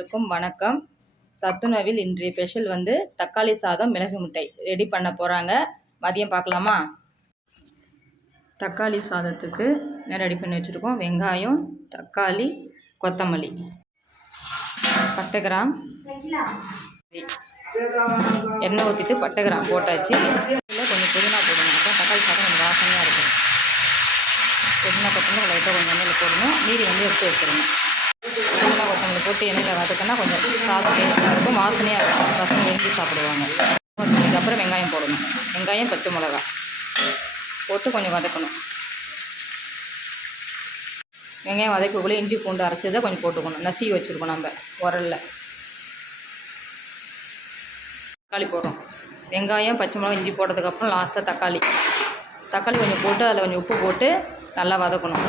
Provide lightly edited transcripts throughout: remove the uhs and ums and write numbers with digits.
அனைவருக்கும் வணக்கம். சத்துணவில் இன்றைய ஸ்பெஷல் வந்து தக்காளி சாதம் மிளகு முட்டை ரெடி பண்ண போகிறாங்க. மதியம் பார்க்கலாமா? தக்காளி சாதத்துக்கு ரெடி பண்ணி வச்சுருக்கோம். வெங்காயம், தக்காளி, கொத்தமல்லி, பட்டை கிராம், எண்ணெய் ஊற்றிட்டு பட்டை கிராம் போட்டாச்சு. கொஞ்சம் புதினா போடணும். அப்போ தக்காளி சாதம் கொஞ்சம் வாசனையாக இருக்கும். புதினா கொத்தமல்லி லைட்டாக கொஞ்சம் எண்ணெயில் போடணும். மீதி வந்து எடுத்து வச்சிடணும். புதினா கொத்தமல்லி போட்டு எண்ணெயில் வதக்கினா கொஞ்சம் சாதம் டேஸ்ட்டாக இருக்கும், வாசனையாக இருக்கும். பசங்க விரும்பி சாப்பிடுவாங்க. அதுக்கப்புறம் வெங்காயம் போடணும். வெங்காயம், பச்சை மிளகாய் போட்டு கொஞ்சம் வதக்கணும். வெங்காயம் வதக்கக்குள்ளே இஞ்சி பூண்டு அரைச்சதை கொஞ்சம் போட்டுக்கணும். நசுக்கி வச்சுருக்கோம் நம்ம உரலில். தக்காளி போடுறோம். வெங்காயம், பச்சை மிளகாய், இஞ்சி போட்டதுக்கப்புறம் லாஸ்ட்டாக தக்காளி கொஞ்சம் போட்டு அதில் கொஞ்சம் உப்பு போட்டு நல்லா வதக்கணும்.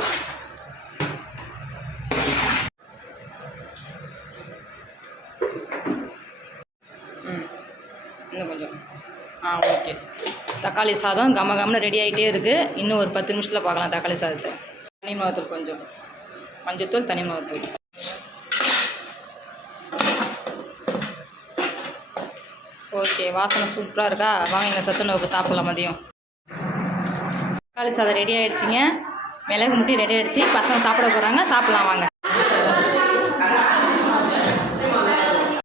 இன்னும் கொஞ்சம் ஓகே. தக்காளி சாதம் கமகம்னு ரெடி ஆகிட்டே இருக்குது. இன்னும் ஒரு 10 நிமிஷத்தில் பார்க்கலாம் தக்காளி சாதத்தை. தனி மிளகாத்தூள் கொஞ்சம், மஞ்சத்தூள், தனி மிளகாத்தூள். ஓகே, வாசனை சூப்பராக இருக்கா? வாங்க எங்கள் சத்துணவுக்கு சாப்பிட்லாம் மதியம். தக்காளி சாதம் ரெடி ஆகிடுச்சிங்க. மிளகு முட்டி ரெடி ஆகிடுச்சி. பசங்க சாப்பிட போகிறாங்க. சாப்பிட்லாம் வாங்க.